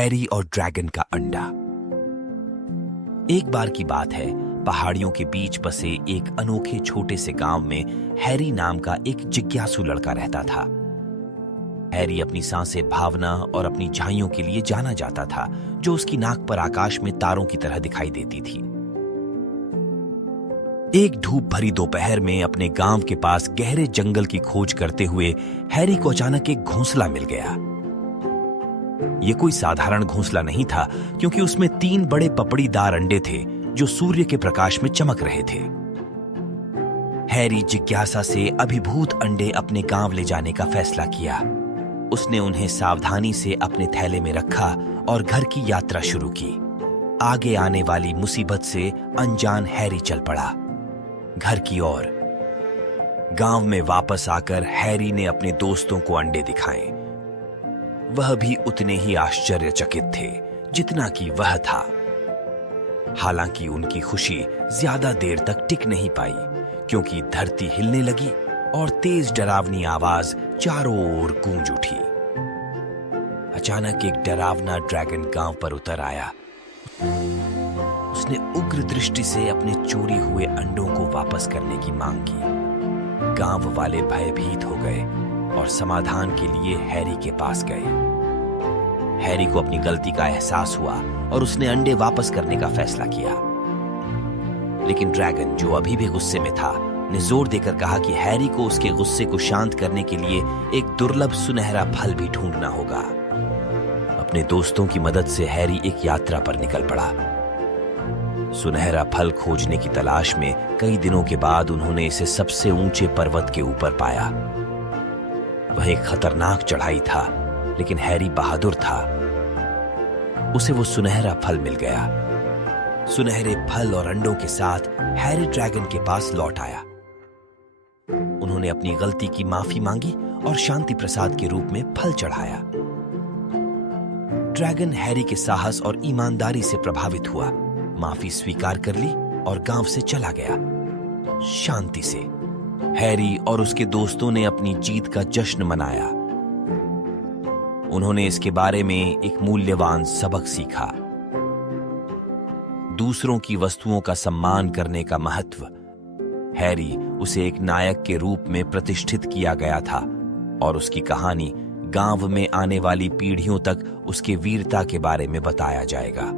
Harry और dragon का अंडा। एक बार की बात है, पहाड़ियों के बीच बसे एक अनोखे छोटे से गांव में हैरी नाम का एक जिज्ञासु लड़का रहता था। हैरी अपनी सांसें, भावना और अपनी झाइयों के लिए जाना जाता था, जो उसकी नाक पर आकाश में तारों की तरह दिखाई देती थी। एक धूप भरी दोपहर में अपने गांव के पास गहरे जंगल की खोज करते हुए हैरी को अचानक एक घोंसला मिल गया। यह कोई साधारण घोंसला नहीं था, क्योंकि उसमें 3 बड़े पपड़ीदार अंडे थे जो सूर्य के प्रकाश में चमक रहे थे। हैरी जिज्ञासा से अभिभूत अंडे अपने गांव ले जाने का फैसला किया। उसने उन्हें सावधानी से अपने थैले में रखा और घर की यात्रा शुरू की। आगे आने वाली मुसीबत से अनजान हैरी चल पड़ा, घर की ओर। गांव में वापस आकर हैरी ने अपने दोस्तों को अंडे दिखाए। वह भी उतने ही आश्चर्यचकित थे जितना कि वह था। हालांकि उनकी खुशी ज्यादा देर तक टिक नहीं पाई, क्योंकि धरती हिलने लगी और तेज डरावनी आवाज चारों ओर गूंज उठी। अचानक एक डरावना ड्रैगन गांव पर उतर आया। उसने उग्र दृष्टि से अपने चोरी हुए अंडों को वापस करने की मांग की। गांव वाले भयभीत हो गए और समाधान के लिए हैरी के पास गए। हैरी को अपनी गलती का एहसास हुआ और उसने अंडे वापस करने का फैसला किया। लेकिन ड्रैगन, जो अभी भी गुस्से में था, ने जोर देकर कहा कि हैरी को उसके गुस्से को शांत करने के लिए एक दुर्लभ सुनहरा फल भी ढूंढना होगा। अपने दोस्तों की मदद से हैरी एक यात्रा पर निकल पड़ा। सुनहरा फल खोजने की तलाश में कई दिनों के बाद उन्होंने इसे सबसे ऊंचे पर्वत के ऊपर पाया। वह एक खतरनाक चढ़ाई था, लेकिन हैरी बहादुर था। उसे वो सुनहरा फल मिल गया। सुनहरे फल और अंडों के साथ हैरी ड्रैगन के पास लौट आया। उन्होंने अपनी गलती की माफी मांगी और शांति प्रसाद के रूप में फल चढ़ाया। ड्रैगन हैरी के साहस और ईमानदारी से प्रभावित हुआ, माफी स्वीकार कर ली और गांव से चला गया, शांति से। हैरी और उसके दोस्तों ने अपनी जीत का जश्न मनाया। उन्होंने इसके बारे में एक मूल्यवान सबक सीखा। दूसरों की वस्तुओं का सम्मान करने का महत्व। हैरी, उसे एक नायक के रूप में प्रतिष्ठित किया गया था और उसकी कहानी गांव में आने वाली पीढ़ियों तक उसके वीरता के बारे में बताया जाएगा।